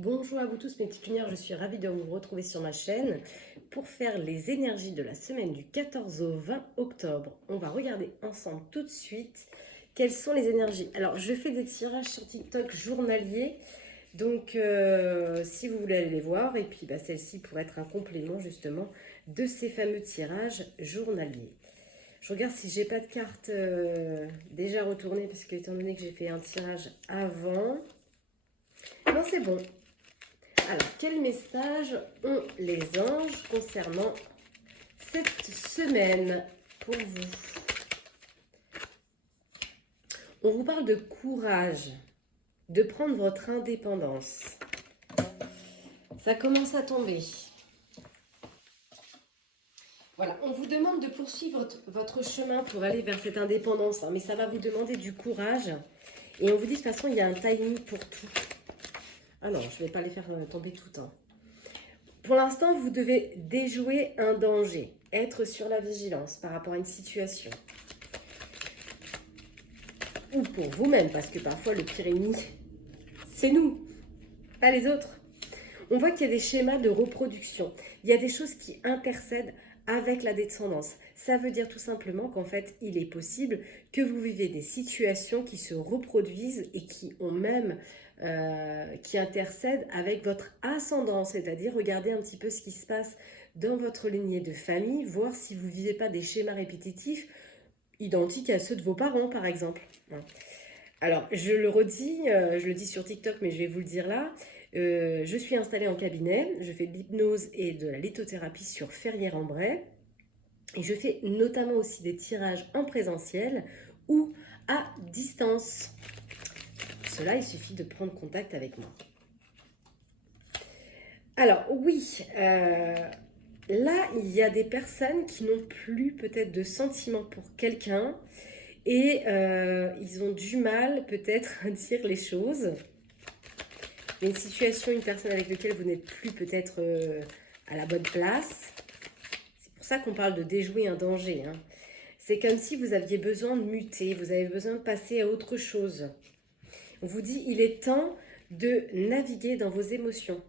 Bonjour à vous tous mes petites lumières, je suis ravie de vous retrouver sur ma chaîne pour faire les énergies de la semaine du 14 au 20 octobre. On va regarder ensemble tout de suite quelles sont les énergies. Alors je fais des tirages sur TikTok journaliers, donc si vous voulez aller les voir, et puis celle-ci pourrait être un complément justement de ces fameux tirages journaliers. Je regarde si j'ai pas de carte déjà retournée, parce que étant donné que j'ai fait un tirage avant, non c'est bon. Alors, quel message ont les anges concernant cette semaine pour vous? On vous parle de courage, de prendre votre indépendance. Ça commence à tomber. Voilà, on vous demande de poursuivre votre chemin pour aller vers cette indépendance, mais ça va vous demander du courage. Et on vous dit de toute façon, il y a un timing pour tout. Ah non, je ne vais pas les faire tomber toutes. Pour l'instant, vous devez déjouer un danger, être sur la vigilance par rapport à une situation. Ou pour vous-même, parce que parfois le pire ennemi, c'est nous, pas les autres. On voit qu'il y a des schémas de reproduction. Il y a des choses qui intercèdent avec la descendance. Ça veut dire tout simplement qu'en fait, il est possible que vous vivez des situations qui se reproduisent et qui ont même, qui intercèdent avec votre ascendance. C'est-à-dire, regardez un petit peu ce qui se passe dans votre lignée de famille, voir si vous ne vivez pas des schémas répétitifs identiques à ceux de vos parents, par exemple. Alors, je le redis, je le dis sur TikTok, mais je vais vous le dire là. Je suis installée en cabinet, je fais de l'hypnose et de la lithothérapie sur Ferrières-en-Bray. Et je fais notamment aussi des tirages en présentiel ou à distance. Pour cela, il suffit de prendre contact avec moi. Alors, oui, là, il y a des personnes qui n'ont plus peut-être de sentiments pour quelqu'un et ils ont du mal peut-être à dire les choses. Il y a une situation, une personne avec laquelle vous n'êtes plus peut-être à la bonne place. C'est pour ça qu'on parle de déjouer un danger. C'est comme si vous aviez besoin de muter, vous avez besoin de passer à autre chose. On vous dit, il est temps de naviguer dans vos émotions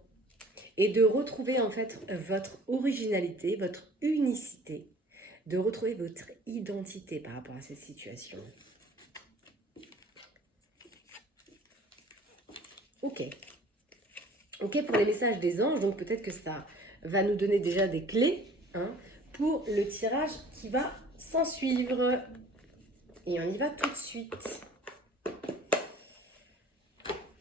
et de retrouver en fait votre originalité, votre unicité, de retrouver votre identité par rapport à cette situation. Ok. Ok pour les messages des anges, donc peut-être que ça va nous donner déjà des clés pour le tirage qui va s'en suivre. Et on y va tout de suite.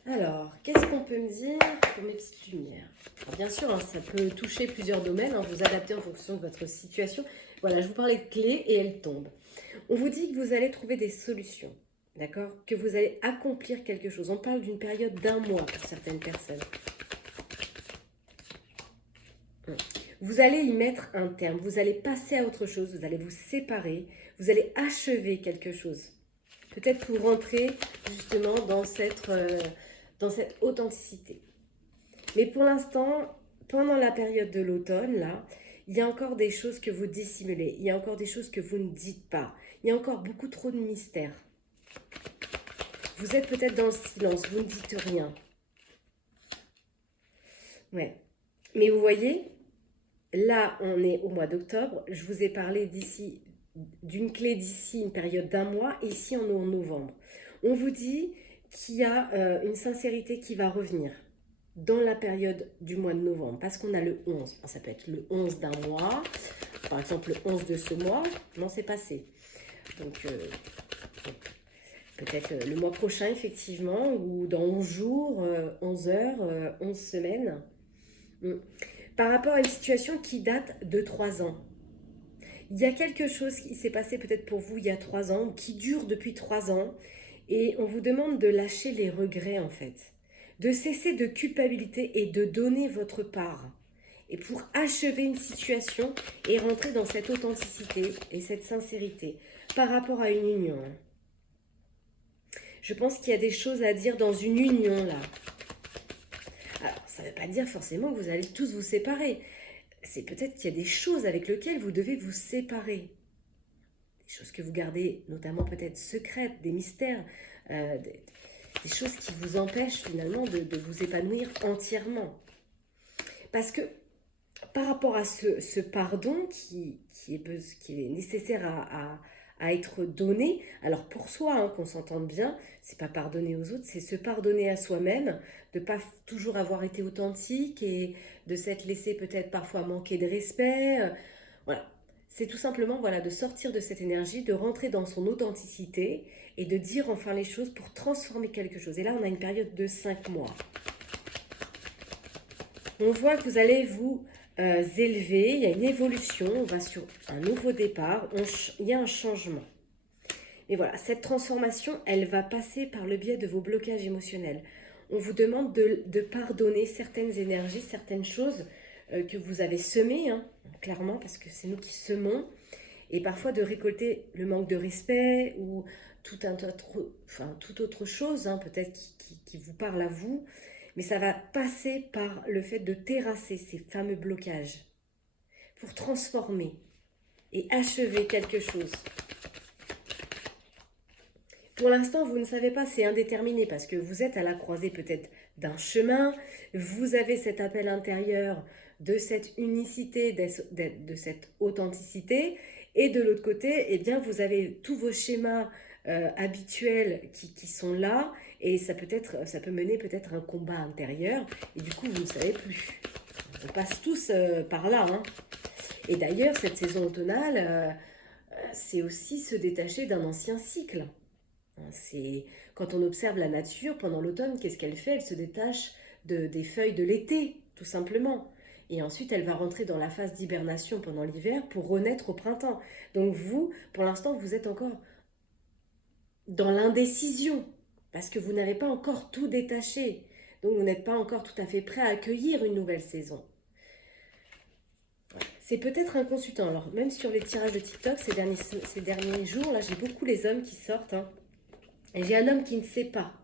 Alors, qu'est-ce qu'on peut me dire pour mes petites lumières? Alors, bien sûr, ça peut toucher plusieurs domaines, vous adaptez en fonction de votre situation. Voilà, je vous parlais de clés et elles tombent. On vous dit que vous allez trouver des solutions, d'accord? Que vous allez accomplir quelque chose. On parle d'une période d'1 mois pour certaines personnes. Vous allez y mettre un terme, vous allez passer à autre chose, vous allez vous séparer, vous allez achever quelque chose. Peut-être pour rentrer justement dans cette authenticité. Mais pour l'instant, pendant la période de l'automne, là, il y a encore des choses que vous dissimulez, il y a encore des choses que vous ne dites pas, il y a encore beaucoup trop de mystères. Vous êtes peut-être dans le silence, vous ne dites rien. Ouais. Mais vous voyez, là, on est au mois d'octobre. Je vous ai parlé d'une clé d'ici une période d'1 mois. Et ici, on est en novembre. On vous dit qu'il y a une sincérité qui va revenir dans la période du mois de novembre. Parce qu'on a le 11. Ça peut être le 11 d'un mois. Par exemple, le 11 de ce mois. Non, c'est passé. Donc, peut-être le mois prochain, effectivement. Ou dans 11 jours, 11 heures, 11 semaines. Par rapport à une situation qui date de 3 ans. Il y a quelque chose qui s'est passé peut-être pour vous il y a 3 ans, ou qui dure depuis 3 ans, et on vous demande de lâcher les regrets en fait, de cesser de culpabilité et de donner votre part. Et pour achever une situation et rentrer dans cette authenticité et cette sincérité par rapport à une union. Je pense qu'il y a des choses à dire dans une union là. Alors, ça ne veut pas dire forcément que vous allez tous vous séparer. C'est peut-être qu'il y a des choses avec lesquelles vous devez vous séparer. Des choses que vous gardez notamment peut-être secrètes, des mystères. des choses qui vous empêchent finalement de vous épanouir entièrement. Parce que par rapport à ce pardon qui est nécessaire à être donné, alors pour soi, hein, qu'on s'entende bien, c'est pas pardonner aux autres, c'est se pardonner à soi-même, de pas toujours avoir été authentique et de s'être laissé peut-être parfois manquer de respect. Voilà. C'est tout simplement voilà, de sortir de cette énergie, de rentrer dans son authenticité et de dire enfin les choses pour transformer quelque chose. Et là, on a une période de 5 mois. On voit que vous allez vous élever, il y a une évolution, on va sur un nouveau départ, il y a un changement. Et voilà, cette transformation, elle va passer par le biais de vos blocages émotionnels. On vous demande de pardonner certaines énergies, certaines choses que vous avez semées, hein, clairement, parce que c'est nous qui semons, et parfois de récolter le manque de respect ou toute autre chose, hein, peut-être qui vous parle à vous, mais ça va passer par le fait de terrasser ces fameux blocages pour transformer et achever quelque chose. Pour l'instant, vous ne savez pas, c'est indéterminé parce que vous êtes à la croisée peut-être d'un chemin, vous avez cet appel intérieur de cette unicité, de cette authenticité, et de l'autre côté, eh bien, vous avez tous vos schémas habituels qui sont là, et ça peut mener peut-être un combat intérieur, et du coup, vous ne savez plus. On passe tous par là, hein. Et d'ailleurs, cette saison automnale, c'est aussi se détacher d'un ancien cycle. C'est quand on observe la nature pendant l'automne, qu'est-ce qu'elle fait? Elle se détache des feuilles de l'été, tout simplement. Et ensuite, elle va rentrer dans la phase d'hibernation pendant l'hiver pour renaître au printemps. Donc vous, pour l'instant, vous êtes encore dans l'indécision parce que vous n'avez pas encore tout détaché. Donc vous n'êtes pas encore tout à fait prêt à accueillir une nouvelle saison. C'est peut-être un consultant. Alors même sur les tirages de TikTok ces derniers jours, là, j'ai beaucoup les hommes qui sortent, hein. Et j'ai un homme qui ne sait pas,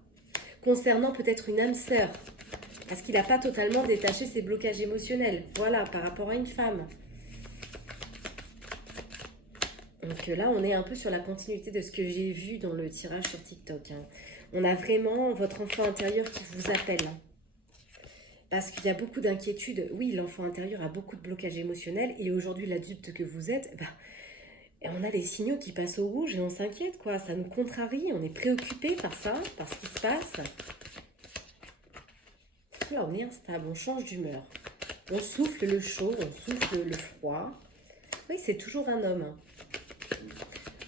concernant peut-être une âme sœur, parce qu'il n'a pas totalement détaché ses blocages émotionnels, voilà, par rapport à une femme. Donc là, on est un peu sur la continuité de ce que j'ai vu dans le tirage sur TikTok, hein. On a vraiment votre enfant intérieur qui vous appelle, hein. Parce qu'il y a beaucoup d'inquiétudes. Oui, l'enfant intérieur a beaucoup de blocages émotionnels, et aujourd'hui, l'adulte que vous êtes, bah, on a les signaux qui passent au rouge et on s'inquiète, quoi. Ça nous contrarie, on est préoccupé par ça, par ce qui se passe. Là, on est instable, on change d'humeur. On souffle le chaud, on souffle le froid. Oui, c'est toujours un homme, hein.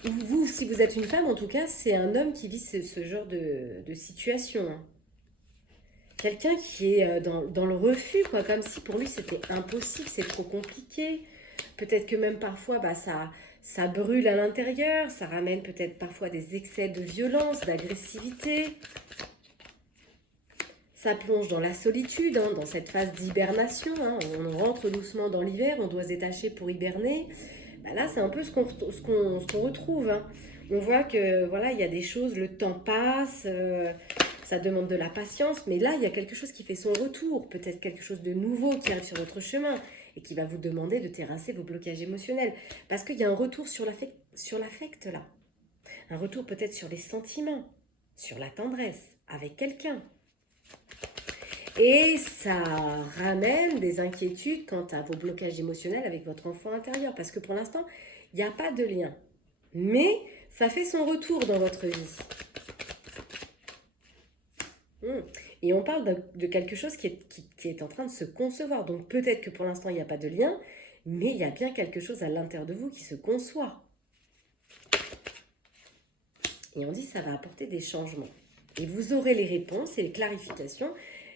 Vous, si vous êtes une femme, en tout cas, c'est un homme qui vit ce genre de situation, hein. Quelqu'un qui est dans le refus, quoi, comme si pour lui c'était impossible, c'est trop compliqué. Peut-être que même parfois, bah, ça brûle à l'intérieur, ça ramène peut-être parfois des excès de violence, d'agressivité. Ça plonge dans la solitude, hein, dans cette phase d'hibernation, hein. On rentre doucement dans l'hiver, on doit se détacher pour hiberner. Bah là, c'est un peu ce qu'on retrouve, hein. On voit que voilà, il y a des choses, le temps passe, ça demande de la patience, mais là, il y a quelque chose qui fait son retour, peut-être quelque chose de nouveau qui arrive sur votre chemin et qui va vous demander de terrasser vos blocages émotionnels. Parce qu'il y a un retour sur l'affect là. Un retour peut-être sur les sentiments, sur la tendresse, avec quelqu'un. Et ça ramène des inquiétudes quant à vos blocages émotionnels avec votre enfant intérieur. Parce que pour l'instant, il n'y a pas de lien. Mais ça fait son retour dans votre vie. Et on parle de quelque chose qui est en train de se concevoir. Donc peut-être que pour l'instant, il n'y a pas de lien, mais il y a bien quelque chose à l'intérieur de vous qui se conçoit. Et on dit que ça va apporter des changements. Et vous aurez les réponses et les clarifications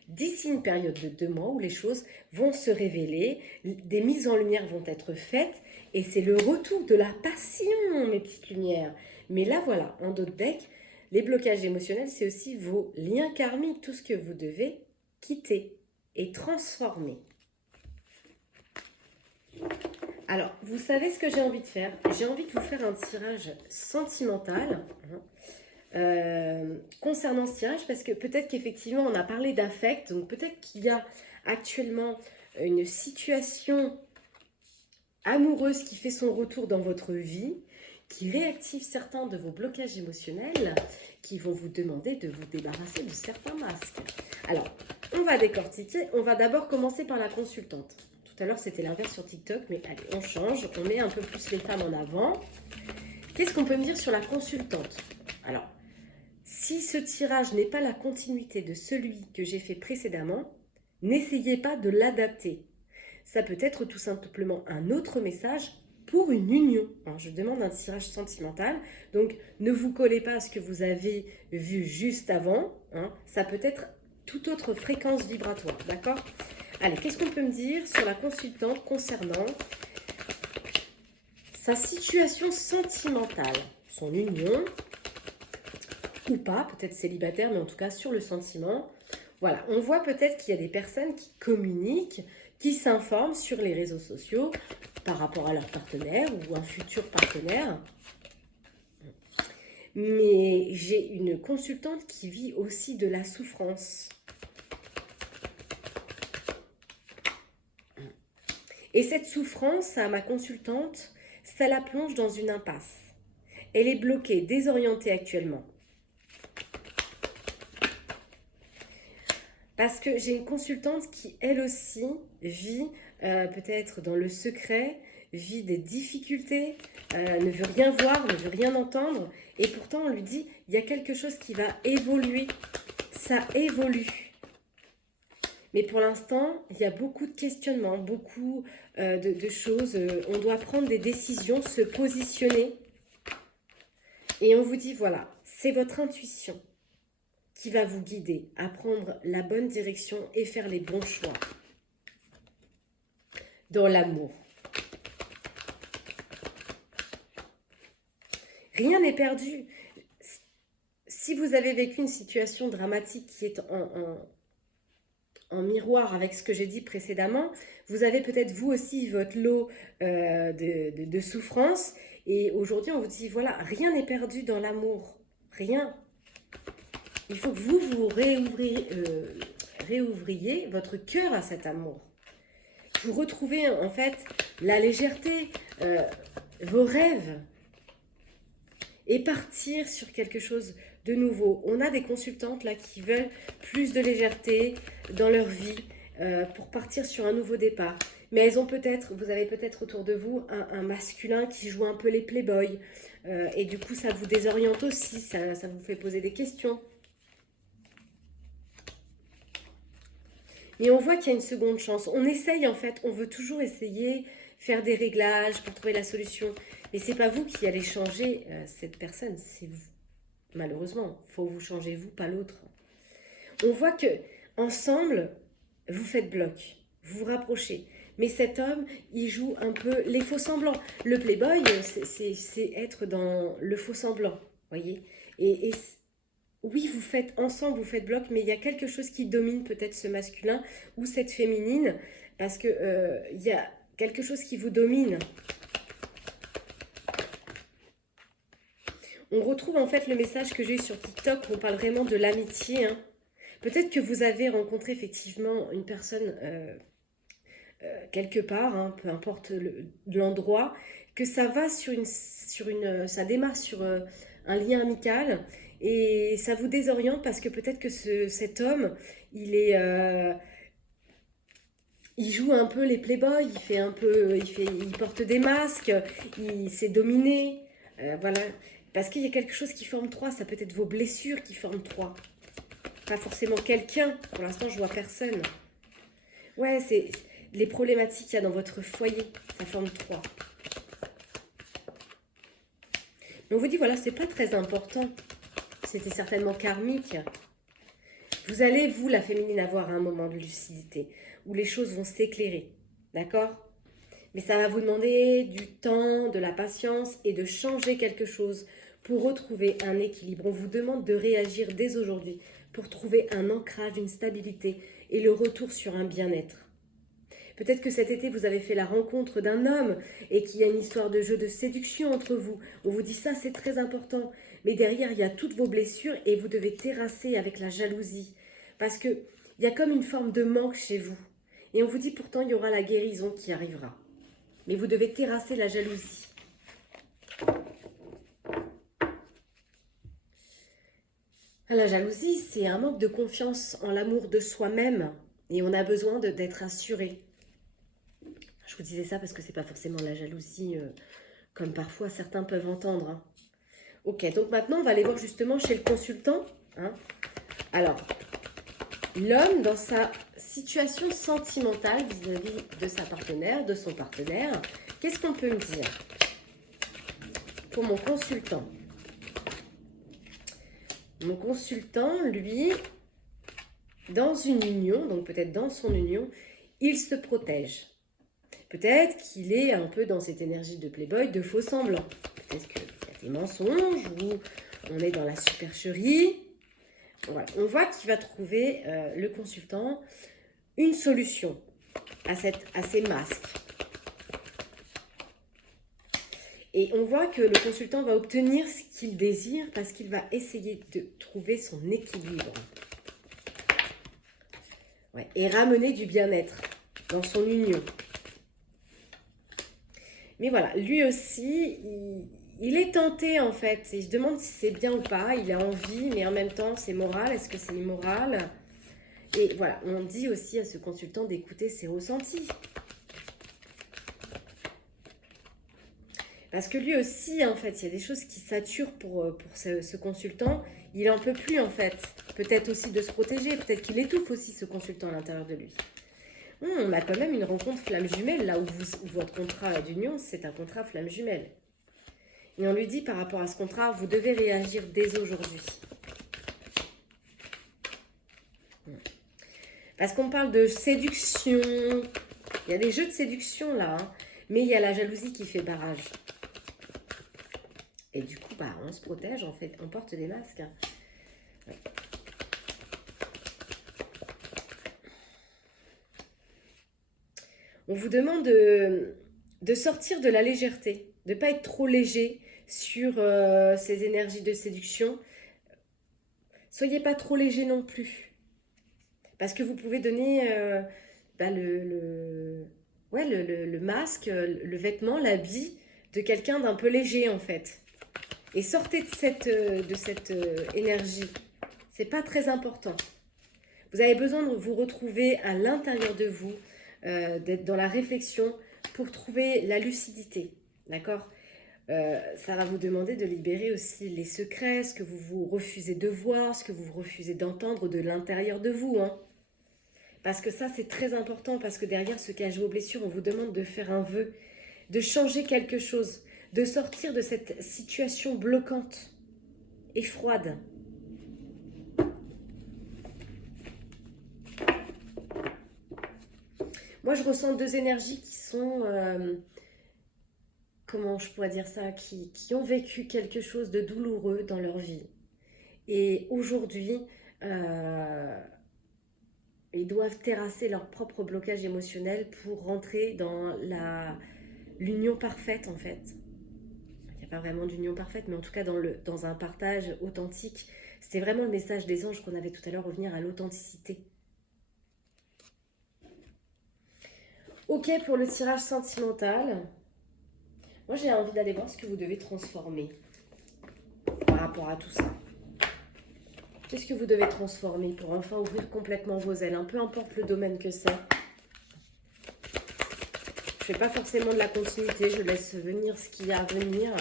d'ici une période de 2 mois où les choses vont se révéler, des mises en lumière vont être faites, et c'est le retour de la passion, mes petites lumières. Mais là, voilà, en dos de deck, les blocages émotionnels, c'est aussi vos liens karmiques, tout ce que vous devez quitter et transformer. Alors, vous savez ce que j'ai envie de faire? J'ai envie de vous faire un tirage sentimental, concernant ce tirage, parce que peut-être qu'effectivement on a parlé d'affect, donc peut-être qu'il y a actuellement une situation amoureuse qui fait son retour dans votre vie, qui réactive certains de vos blocages émotionnels, qui vont vous demander de vous débarrasser de certains masques. Alors, on va décortiquer. On va d'abord commencer par la consultante. Tout à l'heure, c'était l'inverse sur TikTok, mais allez, on change. On met un peu plus les femmes en avant. Qu'est-ce qu'on peut me dire sur la consultante? Alors, si ce tirage n'est pas la continuité de celui que j'ai fait précédemment, n'essayez pas de l'adapter. Ça peut être tout simplement un autre message pour une union. Alors, je demande un tirage sentimental, donc ne vous collez pas à ce que vous avez vu juste avant. Ça peut être toute autre fréquence vibratoire, d'accord? Allez, qu'est-ce qu'on peut me dire sur la consultante concernant sa situation sentimentale, son union, ou pas, peut-être célibataire, mais en tout cas sur le sentiment. Voilà, on voit peut-être qu'il y a des personnes qui communiquent, qui s'informent sur les réseaux sociaux par rapport à leur partenaire ou un futur partenaire. Mais j'ai une consultante qui vit aussi de la souffrance. Et cette souffrance, à ma consultante, ça la plonge dans une impasse. Elle est bloquée, désorientée actuellement. Parce que j'ai une consultante qui, elle aussi, vit peut-être dans le secret, vit des difficultés, ne veut rien voir, ne veut rien entendre. Et pourtant, on lui dit, il y a quelque chose qui va évoluer. Ça évolue. Mais pour l'instant, il y a beaucoup de questionnements, beaucoup de choses. On doit prendre des décisions, se positionner. Et on vous dit, voilà, c'est votre intuition qui va vous guider à prendre la bonne direction et faire les bons choix. Dans l'amour. Rien n'est perdu. Si vous avez vécu une situation dramatique qui est en miroir avec ce que j'ai dit précédemment, vous avez peut-être vous aussi votre lot de souffrance. Et aujourd'hui, on vous dit, voilà, rien n'est perdu dans l'amour. Rien. Il faut que vous réouvriez votre cœur à cet amour. Vous retrouvez en fait la légèreté, vos rêves et partir sur quelque chose de nouveau. On a des consultantes là qui veulent plus de légèreté dans leur vie pour partir sur un nouveau départ. Mais elles ont peut-être, vous avez peut-être autour de vous un masculin qui joue un peu les playboys et du coup ça vous désoriente aussi, ça vous fait poser des questions. Mais on voit qu'il y a une seconde chance. On essaye en fait, on veut toujours essayer, faire des réglages pour trouver la solution. Mais c'est pas vous qui allez changer cette personne, c'est vous. Malheureusement, il faut vous changer vous, pas l'autre. On voit que ensemble, vous faites bloc, vous vous rapprochez. Mais cet homme, il joue un peu les faux semblants. Le playboy, c'est être dans le faux semblant, voyez. Et oui, vous faites ensemble, vous faites bloc, mais il y a quelque chose qui domine peut-être ce masculin ou cette féminine, parce que il y a quelque chose qui vous domine. On retrouve en fait le message que j'ai eu sur TikTok, où on parle vraiment de l'amitié. Peut-être que vous avez rencontré effectivement une personne quelque part, peu importe l'endroit, que ça va ça démarre sur un lien amical et ça vous désoriente parce que peut-être que cet homme, il joue un peu les playboys, il porte des masques, il s'est dominé, voilà. Parce qu'il y a quelque chose qui forme trois, ça peut être vos blessures qui forment trois. Pas forcément quelqu'un, pour l'instant je vois personne. Ouais, c'est les problématiques qu'il y a dans votre foyer, ça forme trois. Mais on vous dit, voilà, c'est pas très important. C'était certainement karmique. Vous allez, vous, la féminine, avoir un moment de lucidité où les choses vont s'éclairer. D'accord ? Mais ça va vous demander du temps, de la patience et de changer quelque chose pour retrouver un équilibre. On vous demande de réagir dès aujourd'hui pour trouver un ancrage, une stabilité et le retour sur un bien-être. Peut-être que cet été, vous avez fait la rencontre d'un homme et qu'il y a une histoire de jeu de séduction entre vous. On vous dit ça, c'est très important. Mais derrière, il y a toutes vos blessures et vous devez terrasser avec la jalousie. Parce qu'il y a comme une forme de manque chez vous. Et on vous dit pourtant, il y aura la guérison qui arrivera. Mais vous devez terrasser la jalousie. La jalousie, c'est un manque de confiance en l'amour de soi-même et on a besoin d'être assuré. Je vous disais ça parce que c'est pas forcément la jalousie comme parfois certains peuvent entendre, hein. Ok, donc maintenant on va aller voir justement chez le consultant, hein. Alors, l'homme dans sa situation sentimentale vis-à-vis de sa partenaire, de son partenaire, qu'est-ce qu'on peut me dire pour mon consultant? Mon consultant, lui, dans une union, donc peut-être dans son union, il se protège. Peut-être qu'il est un peu dans cette énergie de playboy, de faux semblants. Peut-être qu'il y a des mensonges ou on est dans la supercherie. Voilà. On voit qu'il va trouver, le consultant, une solution à ces masques. Et on voit que le consultant va obtenir ce qu'il désire parce qu'il va essayer de trouver son équilibre. Ouais. Et ramener du bien-être dans son union. Mais voilà, lui aussi, il est tenté en fait. Il se demande si c'est bien ou pas. Il a envie, mais en même temps, c'est moral. Est-ce que c'est immoral? Et voilà, on dit aussi à ce consultant d'écouter ses ressentis. Parce que lui aussi, en fait, il y a des choses qui saturent pour ce consultant. Il n'en peut plus, en fait. Peut-être aussi de se protéger. Peut-être qu'il étouffe aussi ce consultant à l'intérieur de lui. On a quand même une rencontre flamme jumelle, là où votre contrat d'union, c'est un contrat flamme jumelle. Et on lui dit par rapport à ce contrat, vous devez réagir dès aujourd'hui. Parce qu'on parle de séduction. Il y a des jeux de séduction là, hein, mais il y a la jalousie qui fait barrage. Et du coup, on se protège, en fait, on porte des masques. Hein. Ouais. On vous demande de sortir de la légèreté, de ne pas être trop léger sur ces énergies de séduction. Soyez pas trop léger non plus. Parce que vous pouvez donner le masque, le vêtement, l'habit de quelqu'un d'un peu léger en fait. Et sortez de cette énergie. C'est pas très important. Vous avez besoin de vous retrouver à l'intérieur de vous, d'être dans la réflexion pour trouver la lucidité. D'accord ? Ça va vous demander de libérer aussi les secrets, ce que vous refusez de voir, ce que vous refusez d'entendre de l'intérieur de vous. Hein. Parce que ça, c'est très important, parce que derrière se cachent vos blessures. On vous demande de faire un vœu, de changer quelque chose, de sortir de cette situation bloquante et froide. Moi, je ressens deux énergies qui sont... comment je pourrais dire ça, qui ont vécu quelque chose de douloureux dans leur vie. Et aujourd'hui, ils doivent terrasser leur propre blocage émotionnel pour rentrer dans l'union parfaite, en fait. Il n'y a pas vraiment d'union parfaite, mais en tout cas dans un partage authentique. C'était vraiment le message des anges qu'on avait tout à l'heure, revenir à l'authenticité. Ok pour le tirage sentimental. Moi, j'ai envie d'aller voir ce que vous devez transformer par rapport à tout ça. Qu'est-ce que vous devez transformer pour enfin ouvrir complètement vos ailes, hein, peu importe le domaine que c'est. Je fais pas forcément de la continuité, je laisse venir ce qu'il y a à venir.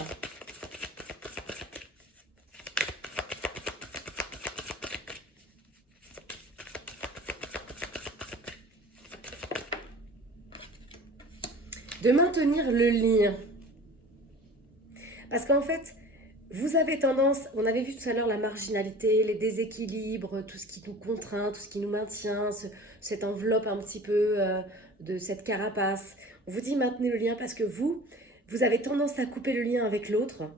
De maintenir le lien. Parce qu'en fait, vous avez tendance, on avait vu tout à l'heure la marginalité, les déséquilibres, tout ce qui nous contraint, tout ce qui nous maintient, cette enveloppe un petit peu de cette carapace. On vous dit maintenez le lien parce que vous avez tendance à couper le lien avec l'autre.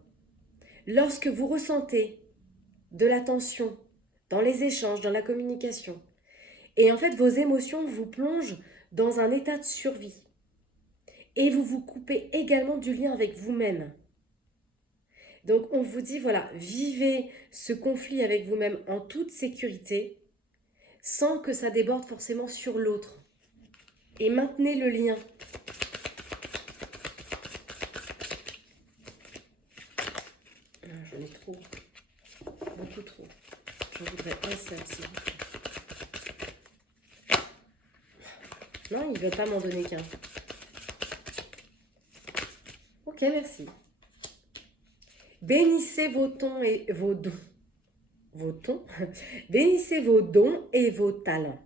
Lorsque vous ressentez de la tension dans les échanges, dans la communication, et en fait vos émotions vous plongent dans un état de survie. Et vous vous coupez également du lien avec vous-même. Donc on vous dit, voilà, vivez ce conflit avec vous-même en toute sécurité, sans que ça déborde forcément sur l'autre. Et maintenez le lien. J'en ai trop. Beaucoup trop. J'en voudrais un seul, s'il vous plaît. Non, il ne veut pas m'en donner qu'un. Ok, merci. Bénissez vos dons et vos dons. Vos dons. Bénissez vos dons et vos talents.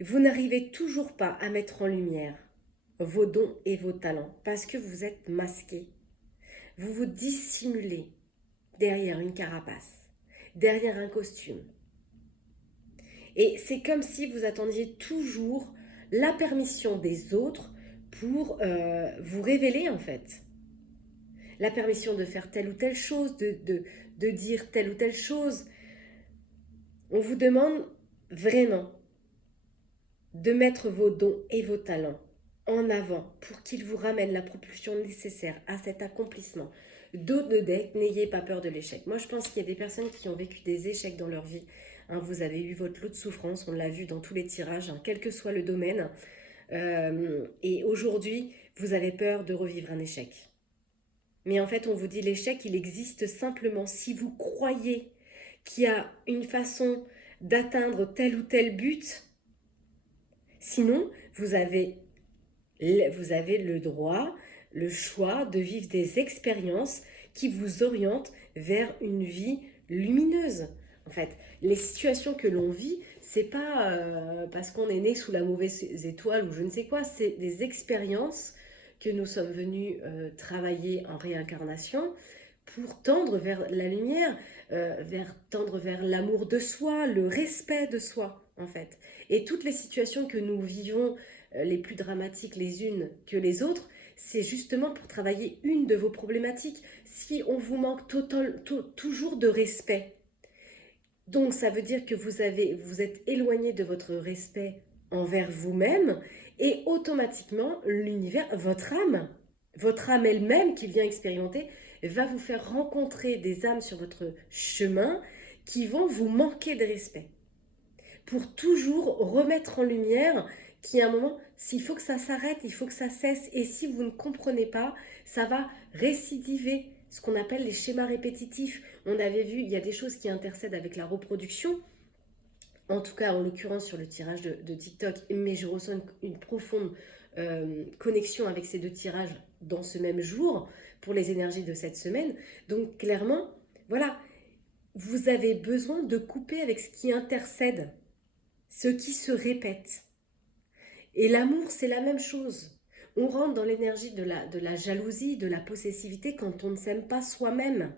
Vous n'arrivez toujours pas à mettre en lumière vos dons et vos talents parce que vous êtes masqués. Vous vous dissimulez derrière une carapace, derrière un costume. Et c'est comme si vous attendiez toujours la permission des autres pour vous révéler en fait. La permission de faire telle ou telle chose, de dire telle ou telle chose. On vous demande vraiment de mettre vos dons et vos talents en avant pour qu'ils vous ramènent la propulsion nécessaire à cet accomplissement. Dos de deck, n'ayez pas peur de l'échec. Moi, je pense qu'il y a des personnes qui ont vécu des échecs dans leur vie. Hein, vous avez eu votre lot de souffrance, on l'a vu dans tous les tirages, hein, quel que soit le domaine. Et aujourd'hui, vous avez peur de revivre un échec. Mais en fait, on vous dit l'échec, il existe simplement si vous croyez qu'il y a une façon d'atteindre tel ou tel but. Sinon, vous avez le droit, le choix de vivre des expériences qui vous orientent vers une vie lumineuse. En fait, les situations que l'on vit, c'est pas parce qu'on est né sous la mauvaise étoile ou je ne sais quoi, c'est des expériences que nous sommes venus travailler en réincarnation pour tendre vers la lumière, tendre vers l'amour de soi, le respect de soi, en fait. Et toutes les situations que nous vivons, les plus dramatiques les unes que les autres, c'est justement pour travailler une de vos problématiques. Si on vous manque toujours de respect, donc ça veut dire que vous êtes éloigné de votre respect envers vous-même et automatiquement l'univers, votre âme elle-même qui vient expérimenter, va vous faire rencontrer des âmes sur votre chemin qui vont vous manquer de respect. Pour toujours remettre en lumière qu'il y a un moment, s'il faut que ça s'arrête, il faut que ça cesse. Et si vous ne comprenez pas, ça va récidiver, ce qu'on appelle les schémas répétitifs. On avait vu, il y a des choses qui intercèdent avec la reproduction, en tout cas en l'occurrence sur le tirage de TikTok, mais je ressens une profonde connexion avec ces deux tirages dans ce même jour pour les énergies de cette semaine. Donc clairement, voilà, vous avez besoin de couper avec ce qui intercède, ce qui se répète. Et l'amour, c'est la même chose. On rentre dans l'énergie de la jalousie, de la possessivité quand on ne s'aime pas soi-même.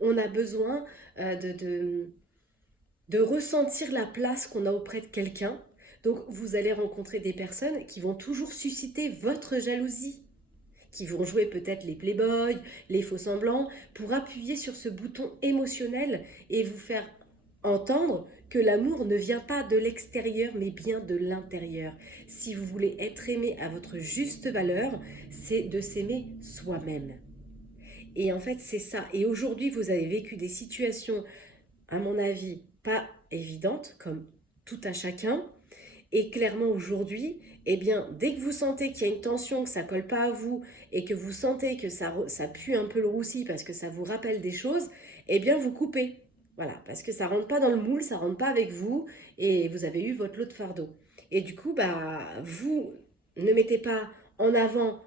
On a besoin de ressentir la place qu'on a auprès de quelqu'un. Donc vous allez rencontrer des personnes qui vont toujours susciter votre jalousie, qui vont jouer peut-être les playboys, les faux-semblants, pour appuyer sur ce bouton émotionnel et vous faire entendre que l'amour ne vient pas de l'extérieur, mais bien de l'intérieur. Si vous voulez être aimé à votre juste valeur, c'est de s'aimer soi-même. Et en fait, c'est ça. Et aujourd'hui, vous avez vécu des situations, à mon avis, pas évidentes, comme tout à chacun. Et clairement, aujourd'hui, eh bien, dès que vous sentez qu'il y a une tension, que ça ne colle pas à vous, et que vous sentez que ça pue un peu le roussi parce que ça vous rappelle des choses, eh bien, vous coupez. Voilà, parce que ça rentre pas dans le moule, ça rentre pas avec vous, et vous avez eu votre lot de fardeau. Et du coup, vous ne mettez pas en avant,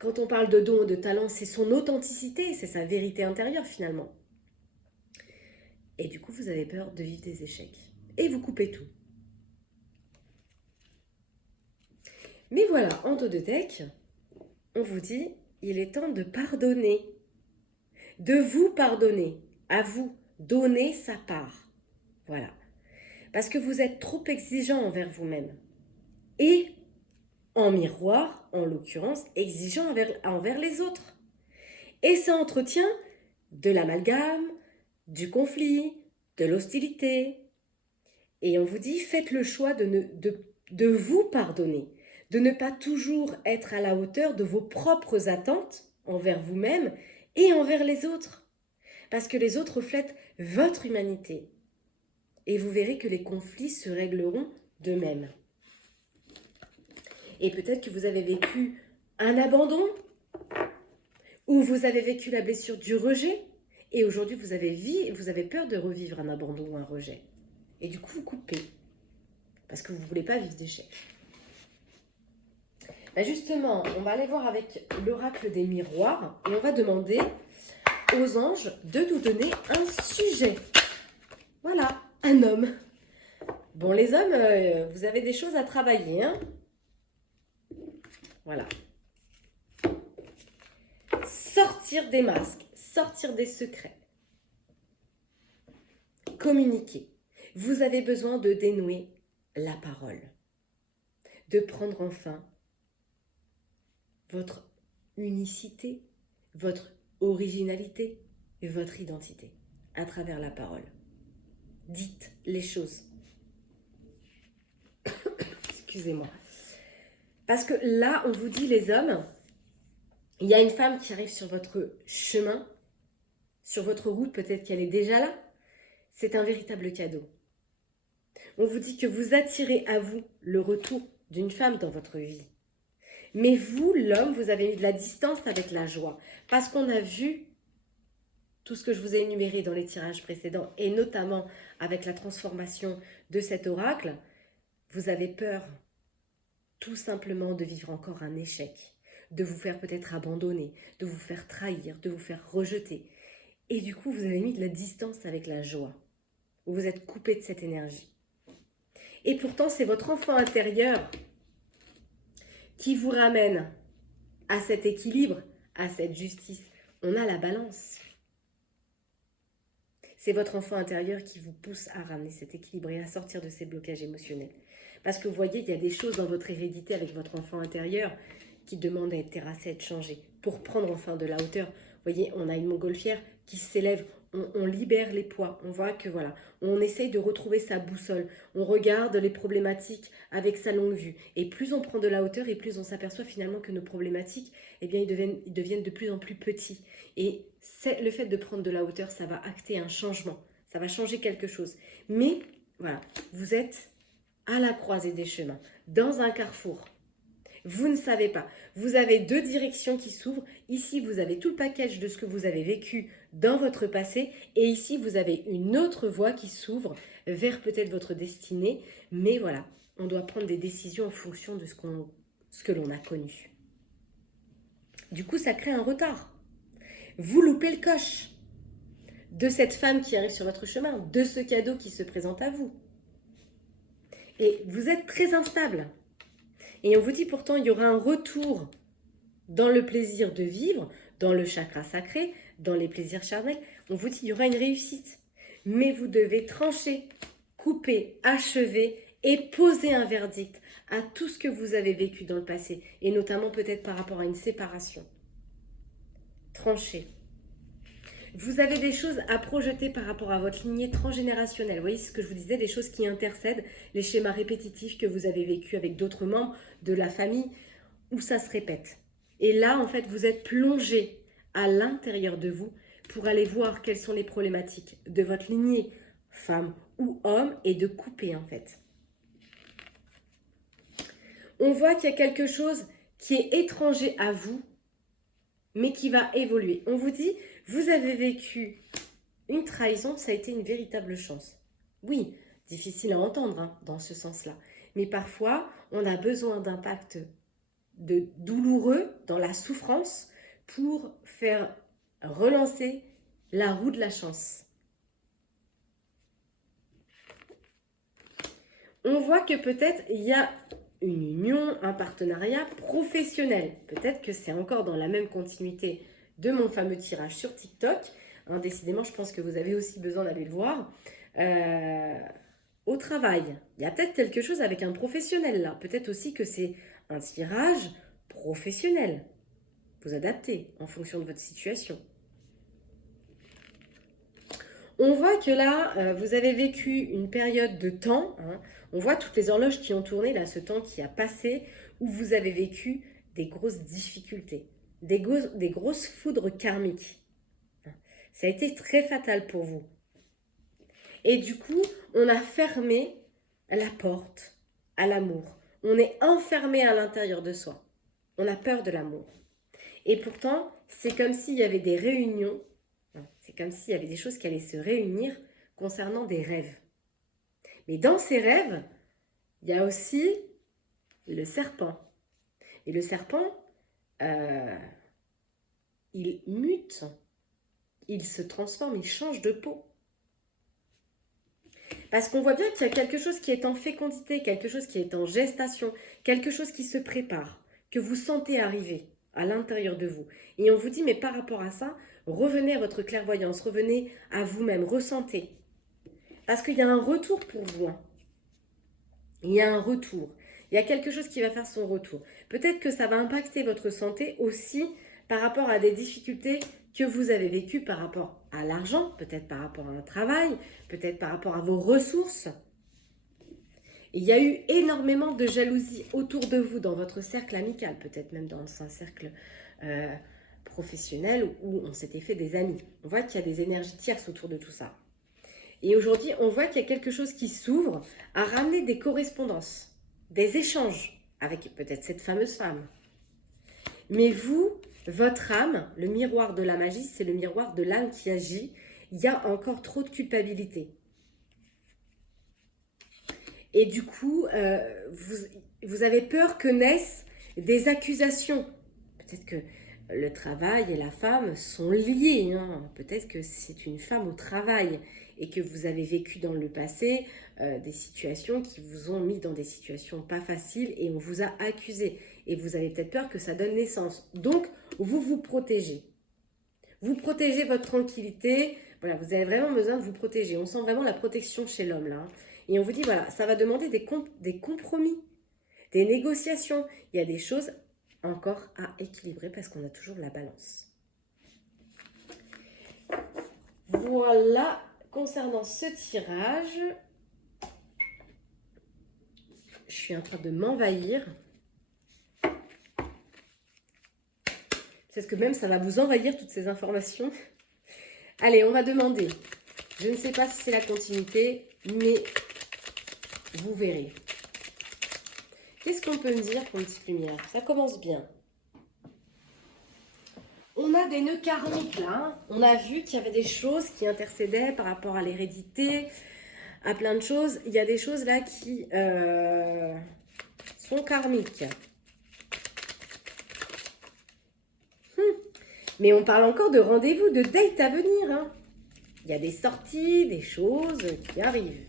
quand on parle de don, de talent, c'est son authenticité, c'est sa vérité intérieure finalement. Et du coup, vous avez peur de vivre des échecs. Et vous coupez tout. Mais voilà, en dos de deck, on vous dit, il est temps de pardonner. De vous pardonner. À vous. Donner sa part. Voilà. Parce que vous êtes trop exigeant envers vous-même. Et, en miroir, en l'occurrence, exigeant envers les autres. Et ça entretient de l'amalgame, du conflit, de l'hostilité. Et on vous dit, faites le choix de vous pardonner, de ne pas toujours être à la hauteur de vos propres attentes envers vous-même et envers les autres. Parce que les autres reflètent votre humanité. Et vous verrez que les conflits se régleront d'eux-mêmes. Et peut-être que vous avez vécu un abandon, ou vous avez vécu la blessure du rejet, Et aujourd'hui, vous avez peur de revivre un abandon ou un rejet. Et du coup, vous coupez. Parce que vous ne voulez pas vivre d'échecs. Ben justement, on va aller voir avec l'oracle des miroirs. Et on va demander aux anges de nous donner un sujet. Voilà, un homme. Bon, les hommes, vous avez des choses à travailler. Hein, voilà. Sortir des masques, sortir des secrets. Communiquer. Vous avez besoin de dénouer la parole. De prendre enfin votre unicité, votre originalité et votre identité à travers la parole. Dites les choses. Excusez-moi. Parce que là, on vous dit, les hommes, il y a une femme qui arrive sur votre chemin, sur votre route, peut-être qu'elle est déjà là. C'est un véritable cadeau. On vous dit que vous attirez à vous le retour d'une femme dans votre vie. Mais vous, l'homme, vous avez mis de la distance avec la joie. Parce qu'on a vu tout ce que je vous ai énuméré dans les tirages précédents, et notamment avec la transformation de cet oracle, vous avez peur tout simplement de vivre encore un échec, de vous faire peut-être abandonner, de vous faire trahir, de vous faire rejeter. Et du coup, vous avez mis de la distance avec la joie. Vous êtes coupé de cette énergie. Et pourtant, c'est votre enfant intérieur qui vous ramène à cet équilibre, à cette justice. On a la balance. C'est votre enfant intérieur qui vous pousse à ramener cet équilibre et à sortir de ces blocages émotionnels. Parce que vous voyez, il y a des choses dans votre hérédité avec votre enfant intérieur qui demandent à être terrassées, à être changées, pour prendre enfin de la hauteur. Vous voyez, on a une montgolfière qui s'élève, on libère les poids, on voit que voilà, on essaye de retrouver sa boussole, on regarde les problématiques avec sa longue vue. Et plus on prend de la hauteur et plus on s'aperçoit finalement que nos problématiques, eh bien, ils deviennent de plus en plus petits. Et le fait de prendre de la hauteur, ça va acter un changement, ça va changer quelque chose. Mais voilà, vous êtes à la croisée des chemins, dans un carrefour. Vous ne savez pas. Vous avez deux directions qui s'ouvrent. Ici, vous avez tout le package de ce que vous avez vécu dans votre passé. Et ici, vous avez une autre voie qui s'ouvre vers peut-être votre destinée. Mais voilà, on doit prendre des décisions en fonction de ce que l'on a connu. Du coup, ça crée un retard. Vous loupez le coche de cette femme qui arrive sur votre chemin, de ce cadeau qui se présente à vous. Et vous êtes très instable. Et on vous dit pourtant, il y aura un retour dans le plaisir de vivre, dans le chakra sacré, dans les plaisirs charnels. On vous dit, il y aura une réussite. Mais vous devez trancher, couper, achever et poser un verdict à tout ce que vous avez vécu dans le passé. Et notamment peut-être par rapport à une séparation. Trancher. Vous avez des choses à projeter par rapport à votre lignée transgénérationnelle. Vous voyez ce que je vous disais, des choses qui intercèdent, les schémas répétitifs que vous avez vécus avec d'autres membres de la famille, où ça se répète. Et là, en fait, vous êtes plongé à l'intérieur de vous pour aller voir quelles sont les problématiques de votre lignée, femme ou homme, et de couper, en fait. On voit qu'il y a quelque chose qui est étranger à vous, mais qui va évoluer. On vous dit, vous avez vécu une trahison, ça a été une véritable chance. Oui, difficile à entendre hein, dans ce sens-là. Mais parfois, on a besoin d'impact douloureux dans la souffrance pour faire relancer la roue de la chance. On voit que peut-être il y a une union, un partenariat professionnel. Peut-être que c'est encore dans la même continuité de mon fameux tirage sur TikTok. Hein, décidément, je pense que vous avez aussi besoin d'aller le voir. Au travail, il y a peut-être quelque chose avec un professionnel là. Peut-être aussi que c'est un tirage professionnel. Vous adaptez en fonction de votre situation. On voit que là, vous avez vécu une période de temps. Hein, on voit toutes les horloges qui ont tourné, là, ce temps qui a passé, où vous avez vécu des grosses difficultés, des grosses foudres karmiques. Ça a été très fatal pour vous. Et du coup, on a fermé la porte à l'amour. On est enfermé à l'intérieur de soi. On a peur de l'amour. Et pourtant, c'est comme s'il y avait des réunions. C'est comme s'il y avait des choses qui allaient se réunir concernant des rêves. Mais dans ces rêves, il y a aussi le serpent. Et le serpent, il mute, il se transforme, il change de peau. Parce qu'on voit bien qu'il y a quelque chose qui est en fécondité, quelque chose qui est en gestation, quelque chose qui se prépare, que vous sentez arriver à l'intérieur de vous. Et on vous dit, mais par rapport à ça, revenez à votre clairvoyance, revenez à vous-même, ressentez. Parce qu'il y a un retour pour vous. Il y a un retour. Il y a quelque chose qui va faire son retour. Peut-être que ça va impacter votre santé aussi par rapport à des difficultés que vous avez vécues par rapport à l'argent, peut-être par rapport à un travail, peut-être par rapport à vos ressources. Il y a eu énormément de jalousie autour de vous, dans votre cercle amical, peut-être même dans un cercle professionnel où on s'était fait des amis. On voit qu'il y a des énergies tierces autour de tout ça. Et aujourd'hui, on voit qu'il y a quelque chose qui s'ouvre à ramener des correspondances, des échanges avec peut-être cette fameuse femme. Mais vous, votre âme, le miroir de la magie, c'est le miroir de l'âme qui agit. Il y a encore trop de culpabilité. Et du coup, vous avez peur que naissent des accusations. Peut-être que le travail et la femme sont liés. Hein. Peut-être que c'est une femme au travail et que vous avez vécu dans le passé des situations qui vous ont mis dans des situations pas faciles et on vous a accusé. Et vous avez peut-être peur que ça donne naissance. Donc, vous vous protégez. Vous protégez votre tranquillité. Voilà, vous avez vraiment besoin de vous protéger. On sent vraiment la protection chez l'homme là. Et on vous dit, voilà, ça va demander des compromis, des négociations. Il y a des choses encore à équilibrer parce qu'on a toujours la balance. Voilà, concernant ce tirage, je suis en train de m'envahir. Peut-être que même ça va vous envahir toutes ces informations. Allez, on va demander. Je ne sais pas si c'est la continuité, mais vous verrez. Qu'est-ce qu'on peut me dire pour une petite lumière? Ça commence bien. On a des nœuds karmiques là. Hein. On a vu qu'il y avait des choses qui intercédaient par rapport à l'hérédité, à plein de choses. Il y a des choses là qui sont karmiques. Mais on parle encore de rendez-vous, de date à venir. Hein. Il y a des sorties, des choses qui arrivent.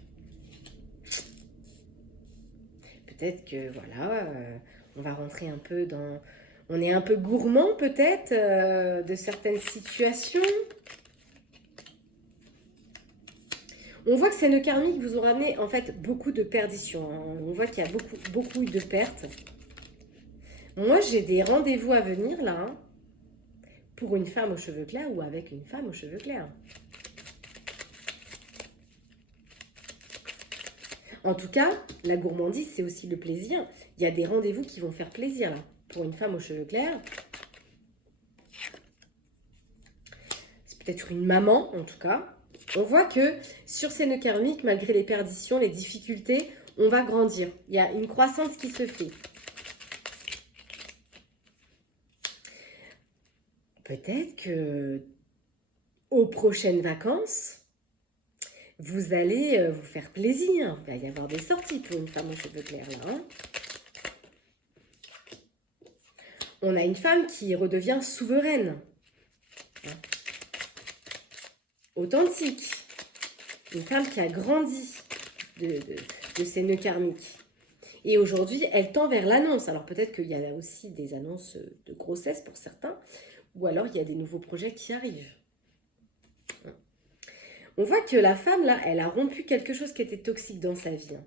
Peut-être que voilà, on va rentrer un peu dans... On est un peu gourmand peut-être de certaines situations. On voit que ces nœuds karmiques vous ont ramené en fait beaucoup de perditions. Hein. On voit qu'il y a beaucoup de pertes. Moi, j'ai des rendez-vous à venir là. Hein, pour une femme aux cheveux clairs ou avec une femme aux cheveux clairs. En tout cas, la gourmandise, c'est aussi le plaisir. Il y a des rendez-vous qui vont faire plaisir là. Pour une femme aux cheveux clairs. C'est peut-être une maman en tout cas. On voit que sur ces nœuds karmiques, malgré les perditions, les difficultés, on va grandir. Il y a une croissance qui se fait. Peut-être que aux prochaines vacances, vous allez vous faire plaisir. Il va y avoir des sorties pour une femme aux cheveux clairs là. Hein. On a une femme qui redevient souveraine. Hein. Authentique. Une femme qui a grandi de ses nœuds karmiques. Et aujourd'hui, elle tend vers l'annonce. Alors peut-être qu'il y a aussi des annonces de grossesse pour certains. Ou alors il y a des nouveaux projets qui arrivent. On voit que la femme, là, elle a rompu quelque chose qui était toxique dans sa vie.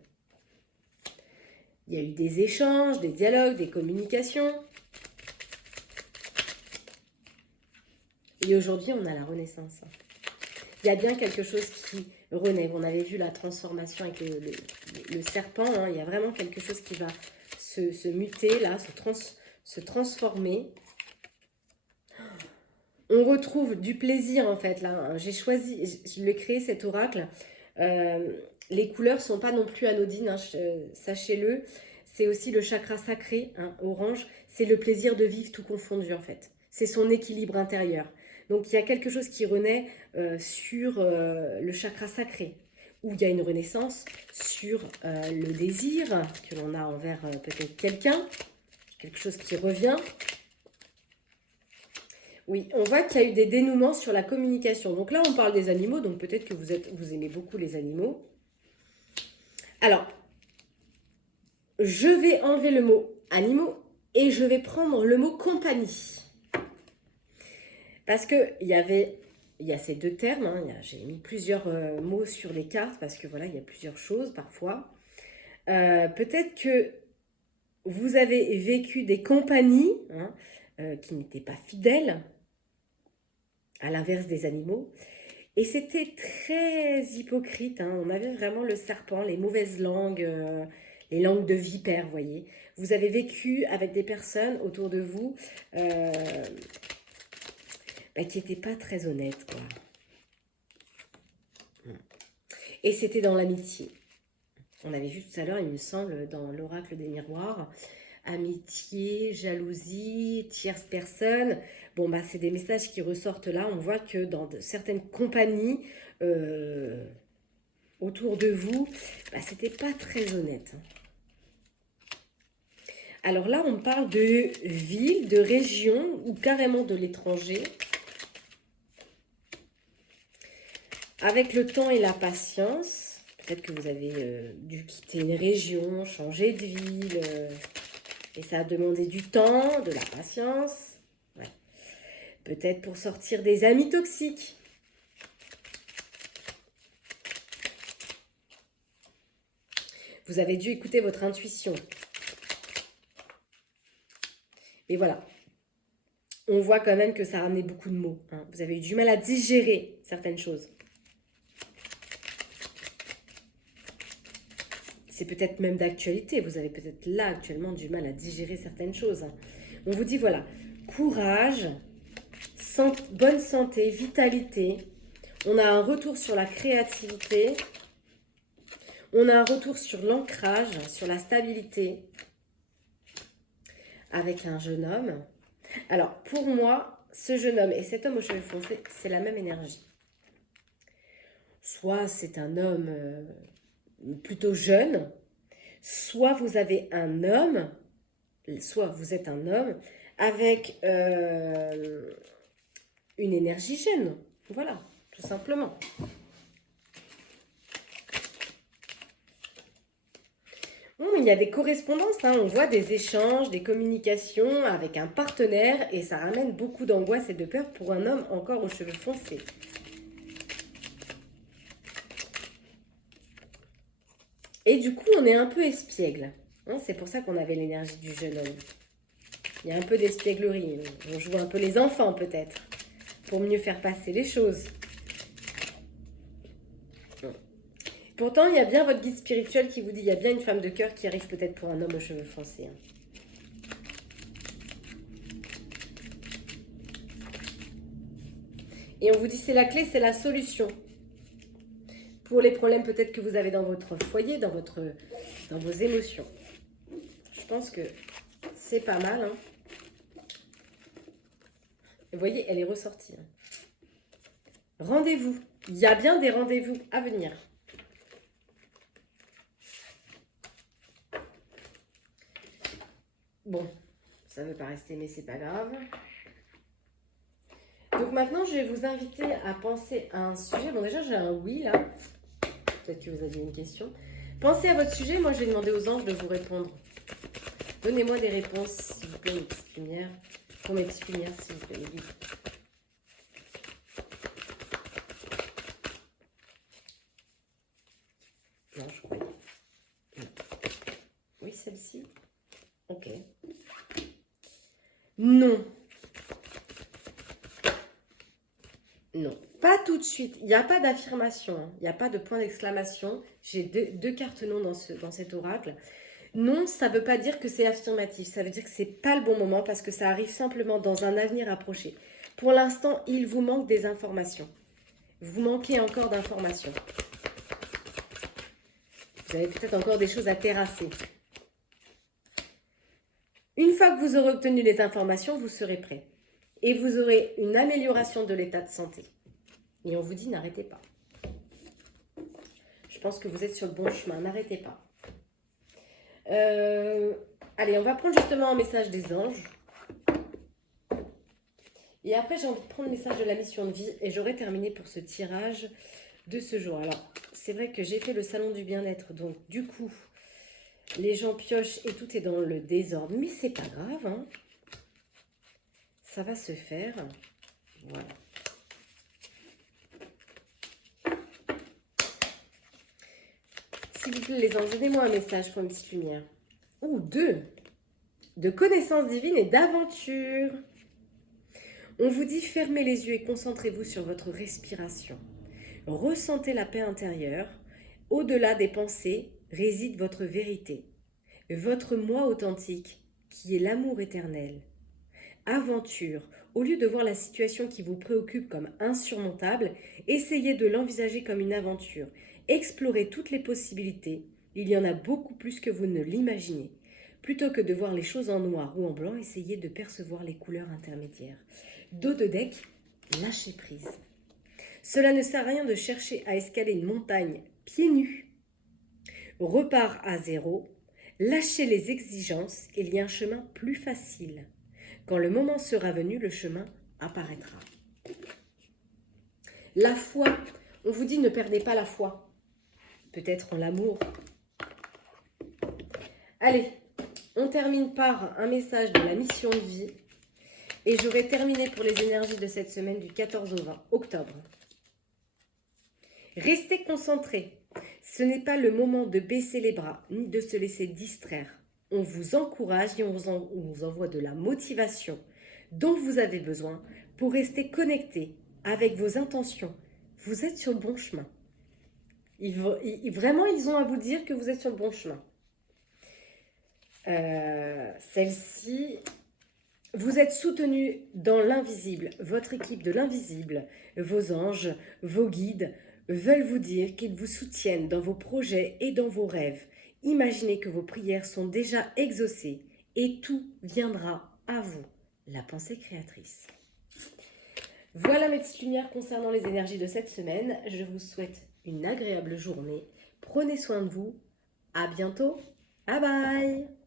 Il y a eu des échanges, des dialogues, des communications. Et aujourd'hui, on a la renaissance. Il y a bien quelque chose qui renaît. On avait vu la transformation avec le serpent. Hein. Il y a vraiment quelque chose qui va se muter, là, se transformer. On retrouve du plaisir, en fait, là. J'ai choisi, je l'ai créé, cet oracle. Les couleurs ne sont pas non plus anodines, hein, sachez-le. C'est aussi le chakra sacré, hein, orange. C'est le plaisir de vivre tout confondu, en fait. C'est son équilibre intérieur. Donc il y a quelque chose qui renaît sur le chakra sacré, où il y a une renaissance sur le désir que l'on a envers peut-être quelqu'un, quelque chose qui revient. Oui, on voit qu'il y a eu des dénouements sur la communication. Donc là, on parle des animaux, donc peut-être que vous aimez beaucoup les animaux. Alors, je vais enlever le mot animaux et je vais prendre le mot compagnie. Parce qu'il y a ces deux termes, hein, j'ai mis plusieurs mots sur les cartes parce que voilà, il y a plusieurs choses parfois. Peut-être que vous avez vécu des compagnies qui n'étaient pas fidèles, à l'inverse des animaux. Et c'était très hypocrite, hein. On avait vraiment le serpent, les mauvaises langues, les langues de vipère, vous voyez. Vous avez vécu avec des personnes autour de vous qui n'étaient pas très honnêtes, quoi. Et c'était dans l'amitié. On avait vu tout à l'heure, il me semble, dans l'oracle des miroirs, amitié, jalousie, tierce personne. Bon, bah, c'est des messages qui ressortent là. On voit que dans certaines compagnies autour de vous, bah, c'était pas très honnête. Alors là, on parle de ville, de région ou carrément de l'étranger. Avec le temps et la patience, peut-être que vous avez dû quitter une région, changer de ville, et ça a demandé du temps, de la patience. Ouais. Peut-être pour sortir des amis toxiques. Vous avez dû écouter votre intuition. Mais voilà. On voit quand même que ça a ramené beaucoup de mots. Hein. Vous avez eu du mal à digérer certaines choses. C'est peut-être même d'actualité. Vous avez peut-être là actuellement du mal à digérer certaines choses. Hein. On vous dit voilà, courage, bonne santé, vitalité. On a un retour sur la créativité. On a un retour sur l'ancrage, sur la stabilité. Avec un jeune homme. Alors, pour moi, ce jeune homme et cet homme aux cheveux foncés, c'est la même énergie. Soit c'est un homme plutôt jeune, soit vous avez un homme, soit vous êtes un homme avec une énergie jeune. Voilà, tout simplement. Il y a des correspondances, hein. On voit des échanges, des communications avec un partenaire et ça ramène beaucoup d'angoisse et de peur pour un homme encore aux cheveux foncés. Et du coup, on est un peu espiègle. Hein, c'est pour ça qu'on avait l'énergie du jeune homme. Il y a un peu d'espièglerie. On joue un peu les enfants peut-être pour mieux faire passer les choses. Pourtant, il y a bien votre guide spirituel qui vous dit, il y a bien une femme de cœur qui arrive peut-être pour un homme aux cheveux foncés. Hein. Et on vous dit, c'est la clé, c'est la solution. Pour les problèmes peut-être que vous avez dans votre foyer, dans vos émotions. Je pense que c'est pas mal. Hein. Vous voyez, elle est ressortie. Hein. Rendez-vous. Il y a bien des rendez-vous à venir. Bon, ça ne veut pas rester, mais c'est pas grave. Donc maintenant, je vais vous inviter à penser à un sujet. Bon, déjà, j'ai un oui là. Peut-être que vous aviez une question. Pensez à votre sujet. Moi, je vais demander aux anges de vous répondre. Donnez-moi des réponses, s'il vous plaît, mes petites lumières. Pour mes petites lumières, s'il vous plaît, les guides. Non, je croyais. Oui, celle-ci. Ok. Non. Non, pas tout de suite. Il n'y a pas d'affirmation. Hein. Il n'y a pas de point d'exclamation. J'ai deux cartes non dans cet oracle. Non, ça ne veut pas dire que c'est affirmatif. Ça veut dire que ce n'est pas le bon moment parce que ça arrive simplement dans un avenir approché. Pour l'instant, il vous manque des informations. Vous manquez encore d'informations. Vous avez peut-être encore des choses à terrasser. Une fois que vous aurez obtenu les informations, vous serez prêt. et vous aurez une amélioration de l'état de santé. Et on vous dit, n'arrêtez pas. Je pense que vous êtes sur le bon chemin, n'arrêtez pas. Allez, on va prendre justement un message des anges. Et après, j'ai envie de prendre le message de la mission de vie et j'aurai terminé pour ce tirage de ce jour. Alors, c'est vrai que j'ai fait le salon du bien-être, donc du coup, les gens piochent et tout est dans le désordre. Mais c'est pas grave, hein. Ça va se faire. Voilà. S'il vous plaît, les anges, donnez-moi un message pour une petite lumière. Ou deux. De connaissance divine et d'aventure. On vous dit fermez les yeux et concentrez-vous sur votre respiration. Ressentez la paix intérieure. Au-delà des pensées réside votre vérité. Votre moi authentique qui est l'amour éternel. Aventure. Au lieu de voir la situation qui vous préoccupe comme insurmontable, essayez de l'envisager comme une aventure. Explorez toutes les possibilités. Il y en a beaucoup plus que vous ne l'imaginez. Plutôt que de voir les choses en noir ou en blanc, essayez de percevoir les couleurs intermédiaires. Dos de deck, lâchez prise. Cela ne sert à rien de chercher à escalader une montagne pieds nus. Repart à zéro. Lâchez les exigences, il y a un chemin plus facile. Quand le moment sera venu, le chemin apparaîtra. La foi, on vous dit ne perdez pas la foi. Peut-être en l'amour. Allez, on termine par un message de la mission de vie. Et j'aurai terminé pour les énergies de cette semaine du 14 au 20 octobre. Restez concentrés. Ce n'est pas le moment de baisser les bras, ni de se laisser distraire. On vous encourage et on vous envoie de la motivation dont vous avez besoin pour rester connecté avec vos intentions. Vous êtes sur le bon chemin. Vraiment, ils ont à vous dire que vous êtes sur le bon chemin. Celle-ci, vous êtes soutenu dans l'invisible. Votre équipe de l'invisible, vos anges, vos guides veulent vous dire qu'ils vous soutiennent dans vos projets et dans vos rêves. Imaginez que vos prières sont déjà exaucées et tout viendra à vous. La pensée créatrice. Voilà mes petites lumières concernant les énergies de cette semaine. Je vous souhaite une agréable journée. Prenez soin de vous. À bientôt. Bye bye.